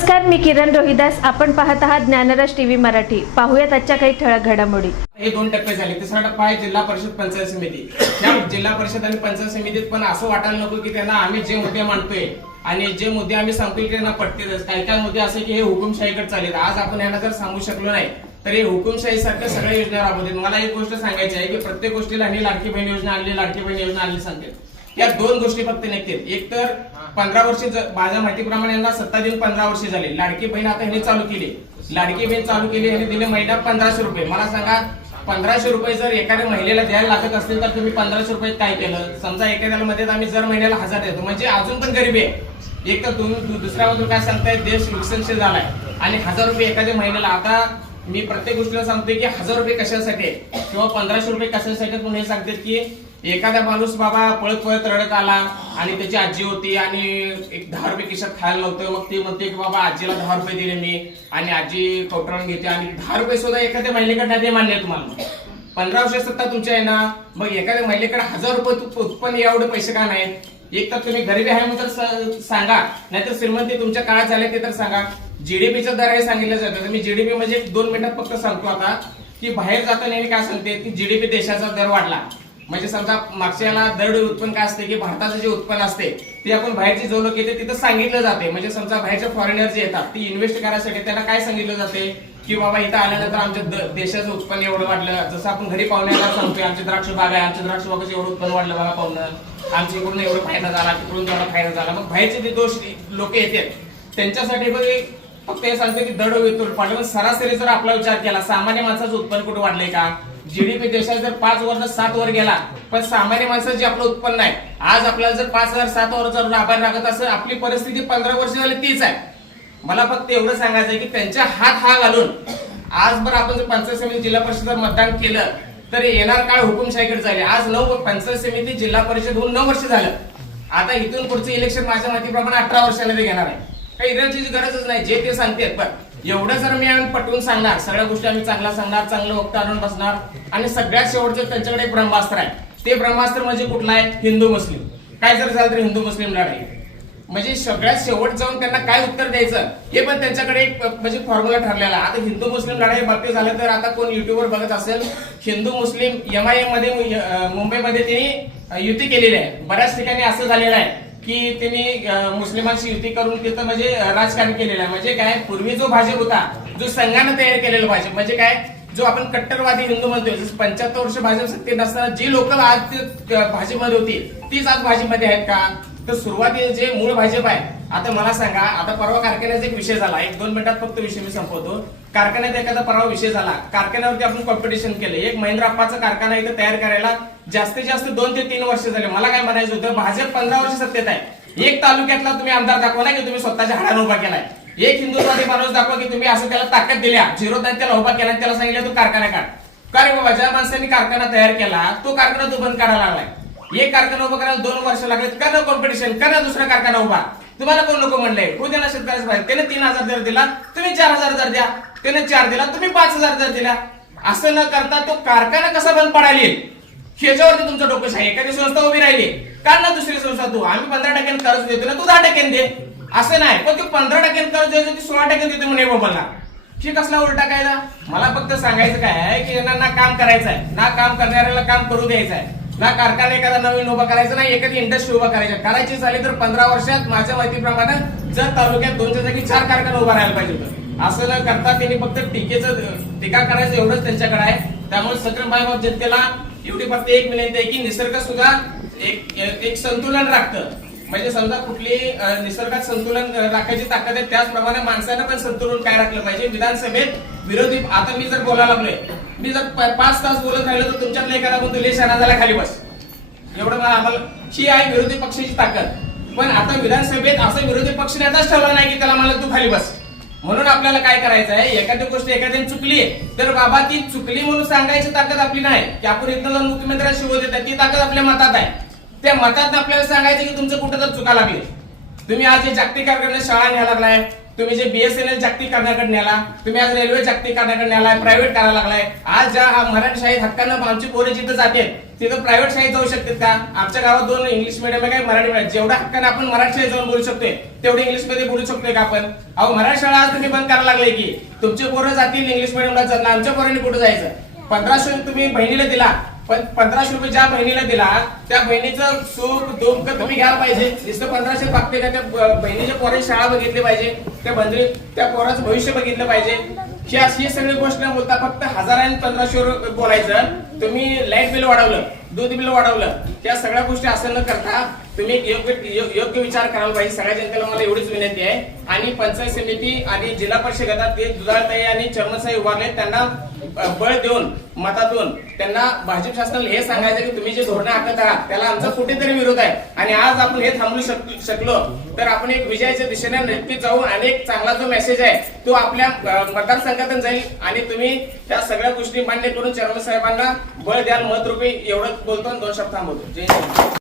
नमस्कार, मी किरण रोहिदास. आपण पाहत आहात ज्ञानरस टीव्ही मराठी. पाहूयात आजच्या काही ठळक घडामोडी. हे 2 टप्पे झाले. तिसरा टप्पा आहे जिल्हा परिषद पंचायत समिती. या जिल्हा परिषद आणि पंचायत समितीत पण असं वाटायला नको की त्यांना आम्ही जे मुद्दे मांडतोय आणि जे मुद्दे आम्ही सांगतोय त्यांना पटतेच. काही काही मुद्दे असे की हे हुकुमशाहीकडे चालेल. आज आपण यांना जर सांगू शकलो नाही तर हे हुकुमशाही सारख्या सगळ्या योजना राबवतील. मला एक गोष्ट सांगायची आहे की प्रत्येक गोष्टीला ही लाडकी बहीण योजना आणली, लाडकी बहीण योजना आणली सांगते. या 2 गोष्टी फक्त निघतील. एक तर 15 वर्ष, माझ्या माहितीप्रमाणे यांना सत्ता देऊन 15 वर्ष झाली. लाडकी बहीण आता ह्यांनी चालू केली. लाडकी बहीण चालू केली, ह्यांनी दिले महिना 1500 रुपये. मला सांगा, 1500 रुपये जर एखाद्या महिलेला द्यायला लागत असतील तर तुम्ही 1500 रुपये काय केलं? समजा एखाद्याला मध्ये आम्ही जर महिन्याला 1000 देतो, म्हणजे अजून पण गरीबी आहे. एक तर तुम्ही दुसऱ्या बाजूला काय सांगताय, देश विकसनशील झालाय आणि 1000 रुपये एखाद्या महिन्याला. आता मी प्रत्येक गोष्टीला सांगतोय की 1000 रुपये कशासाठी किंवा 1500 रुपये कशासाठी, म्हणून हे सांगतात की एखादा माणूस बाबा पळत पळत रडत आला आणि त्याची आजी होती आणि एक 10 रुपये खिशात खायला नव्हतं, मग ती म्हणते की बाबा आजीला 10 रुपये दिले मी आणि आजी कवटाळून घेते आणि 10 रुपये सुद्धा एखाद्या महिलेकडे ते मान्य आहे तुम्हाला. 15 वर्ष सत्ता तुमची आहे ना, मग एखाद्या महिलेकडे 1000 रुपये उत्पन्न एवढे पैसे का नाहीत? एक तर तुम्ही गरीबी आहे म्हणून तर सांगा, नाहीतर श्रीमंती तुमच्या काळात झाले ते तर सांगा. जीडीपीचा दर हे सांगितलं जातं. मी जीडीपी म्हणजे 2 मिनिटात फक्त सांगतो आता की बाहेर जाताना काय सांगते की जीडीपी देशाचा दर वाढला. म्हणजे समजा मागच्या याला दर उत्पन्न काय असते की भारताचं जे उत्पन्न असते ते आपण बाहेरची जो लोक येते तिथं सांगितलं जाते. म्हणजे समजा बाहेरचे फॉरेनर जे येतात ती इन्व्हेस्ट करायसाठी त्यांना काय सांगितलं जाते की बाबा इथं आल्यानंतर आमच्या देशाचं उत्पन्न एवढं वाढलं. जसं आपण घरी पाहुण्याला सांगतोय आमचे द्राक्ष बाग आहे, आमच्या द्राक्ष बागाचं एवढं उत्पन्न वाढलं बघा पाहुणं, आमच्या इकडून एवढा फायदा झाला, तिकडून एवढा फायदा झाला. मग बाहेरचे जे दोष लोक येतात त्यांच्यासाठी फक्त हे सांगतो की दर वाढलं. पण सरासरी जर आपला विचार केला, सामान्य माणसाचं उत्पन्न कुठे वाढलंय का? जीडीपी देशात जर 5 वर 7 वर गेला, पण सामान्य माणसाचं जे आपलं उत्पन्न आहे, आज आपल्याला जर 5000 7 वर जर राबायला लागत असेल, आपली परिस्थिती 15 वर्ष झाली तीच आहे. मला फक्त एवढं सांगायचं आहे की त्यांच्या हात घालून आजभर आपण जर पंचायत समिती जिल्हा परिषद मतदान केलं तर येणार काळ हुकुमशाहीकडे जाईल. आज 9 पंचायत समिती जिल्हा परिषद होऊन 9 वर्ष झालं. आता इथून पुढचं इलेक्शन माझ्या माहितीप्रमाणे 18 वर्षाला ते घेणार आहे. काही इराची गरजच नाही, जे ते सांगतात. पण एवढं जर मी पटवून सांगणार, सगळ्या गोष्टी आम्ही चांगला सांगणार, चांगलं वक्ता आणून बसणार. आणि सगळ्यात शेवटचं त्यांच्याकडे एक ब्रह्मास्त्र आहे. ते ब्रह्मास्त्र म्हणजे कुठलं आहे? हिंदू मुस्लिम. काय जर झालं तर हिंदू मुस्लिम लढाई. म्हणजे सगळ्यात शेवट जाऊन त्यांना काय उत्तर द्यायचं हे पण त्यांच्याकडे एक म्हणजे फॉर्म्युला ठरलेला. आता हिंदू मुस्लिम लढाई बाबतीत झालं तर आता कोण युट्यूबवर बघत असेल, हिंदू मुस्लिम MIM मध्ये मुंबईमध्ये त्यांनी युती केलेली आहे. बऱ्याच ठिकाणी असं झालेलं आहे की त्यांनी मुस्लिमांशी युती करून तिथं म्हणजे राजकारण केलेलं आहे. म्हणजे काय, पूर्वी जो भाजप होता, जो संघानं तयार केलेला भाजप, म्हणजे काय, जो आपण कट्टरवादी हिंदू म्हणतोय, 75 वर्ष भाजप सत्तेत असताना जी लोक आज भाजपमध्ये होती तीच आज भाजपमध्ये आहेत का? तर सुरुवातीला जे मूळ भाजप आहे. आता मला सांगा, आता परवा कारखान्याचा एक विषय झाला, 1-2 मिनिटात फक्त विषय मी संपवतो. कारखान्यात एखादा परवा विषय झाला, कारखान्यावरती आपण कॉम्पिटिशन केलं. एक महिंद्रा अप्पाचा कारखाना इथं तयार करायला जास्तीत जास्त 2 ते 3 वर्ष झाले. मला काय म्हणायचं होतं, भाजप 15 वर्ष सत्तेत आहे. एक तालुक्यातला तुम्ही आमदार दाखवा ना की तुम्ही स्वतःच्या हाडाने उभा केलाय. एक हिंदुत्ववादी माणूस दाखवा की तुम्ही असं त्याला ताकद दिल्या, झिरोदान त्याला उभा केला, त्याला सांगितलं तू कारखाना काढ. का रे बाबा, ज्या माणसांनी कारखाना तयार केला तो कारखाना तो बंद करायला लागलाय. एक कारखाना उभा करायला 2 वर्ष लागले. का ना कॉम्पिटिशन, का ना दुसरा कारखाना उभा? तुम्हाला कोण नको म्हणलंय? हो द्या ना शेतकऱ्याच पाहिजे. त्याने 3000 दर दिला, तुम्ही 4000 दर द्या. त्याने 4 दिला, तुम्ही 5000 दर दिला. असं न करता तो कारखाना कसा बंद पडायला येईल ह्याच्यावरती तुमचं डोकं आहे. एखादी संस्था उभी राहिली, का ना दुसरी संस्था, तू आम्ही 15% कर्ज देतो ना, तू 10% दे. असं नाही, पण तू 15% कर्ज देतो, ती 16% देतो म्हणे बोलला. हे कसला उलटा कायदा? मला फक्त सांगायचं काय आहे की यांना ना काम करायचं आहे, ना काम करणाऱ्याला काम करू द्यायचं आहे, ना कारखाना एखादा नवीन उभा करायचा, नाही एखादी इंडस्ट्री उभा करायची झाली तर 15 वर्षात माझ्या माहितीप्रमाणे जर तालुक्यात 2च्या जागी 4 कारखाना उभा राहायला पाहिजे होतं. असं न करता त्यांनी फक्त टीका करायचं एवढंच त्यांच्याकडे आहे. त्यामुळे सकलबाई जनतेला एवढी फक्त एक विनंती आहे की निसर्ग सुद्धा एक संतुलन राखतं. म्हणजे समजा कुठली निसर्गात संतुलन राखायची ताकद आहे, त्याचप्रमाणे माणसानं पण संतुलन काय राखलं पाहिजे. विधानसभेत विरोधी, आता मी जर बोलायला लागलोय, मी जर 5 तास बोलत राहिलो तर तुमच्यातला एखादा बंधू लेशाना झाला खाली बस, एवढं मला आम्हाला ही आहे विरोधी पक्षाची ताकद. पण आता विधानसभेत असं विरोधी पक्ष नेताच ठरला नाही की त्याला मला तू खाली बस. म्हणून आपल्याला काय करायचं आहे, एखादी गोष्ट एखाद्याने चुकली तर बाबा ती चुकली म्हणून सांगायची ताकद आपली नाही की आपण इथं जाऊन मुख्यमंत्र्यांना शिवत येतात. ती ताकद आपल्या मतात आहे. त्या मतात आपल्याला सांगायचं की तुमचं कुठं तर चुका लागली. तुम्ही आज जागतिक कारखान्यात शाळा न्यायला लागलाय, तुम्ही जे बीएसएनएल जागतिक करण्याकडे नेला, तुम्ही आज रेल्वे जागतिक करण्याकडे नेलाय, प्रायव्हेट करायला लागलाय. आज ज्या मराठी शाळेत हक्कानं आमची पोरं जिथं जाते तिथं प्रायव्हेट शाळेत जाऊ शकतात का? आमच्या गावात 2 इंग्लिश मिडियम आहे, काय मराठी मिडियम. जेवढ्या हक्कानं आपण मराठी शाळेत जाऊन बोलू शकतोय तेवढे इंग्लिश मध्ये बोलू शकतोय का आपण? अहो मराठी शाळा आज तुम्ही बंद करायला लागले की तुमचे पोरं जातील इंग्लिश मिडियमला जात, आमच्या पोरांनी कुठे जायचं? 1500 तुम्ही बहिणीला दिला, पण 1500 रुपये ज्या बहिणीला दिला त्या बहिणीचं सुख दुःख तुम्ही घ्यायला पाहिजे. नुसतं 1500 बघते का? त्या बहिणीच्या पोराची शाळा बघितली पाहिजे, त्या पोराचं भविष्य बघितलं पाहिजे. ही सगळी गोष्ट न बोलता फक्त 1000 आणि 1500 बोलायचं. तुम्ही लाईट बिल वाढवलं, दूध बिल वाढवलं, या सगळ्या गोष्टी असं न करता तुम्ही योग्य विचार करायला पाहिजे. सगळ्या जनतेला मला एवढीच विनंती आहे. आणि पंचायत समिती आणि जिल्हा परिषद गटात ते दुधाळताई आणि चर्मनसाई उभारले, त्यांना बळ देऊन मतातून त्यांना भाजप शासनाला हे सांगायचं की तुम्ही जे धोरणं आखत आहात त्याला आमचा कुठेतरी विरोध आहे. आणि आज आपण हे थांबवू शकलो तर आपण एक विजयाच्या दिशेने नक्कीच जाऊ. आणि एक चांगला जो मेसेज आहे तो आपल्या मतदारसंघातून जाईल. आणि तुम्ही त्या सगळ्या गोष्टी मान्य करून चेअरमन साहेबांना बळ द्याल मतरूपी. एवढं बोलतो आणि 2 शब्द थांबवतो. जय हिंद.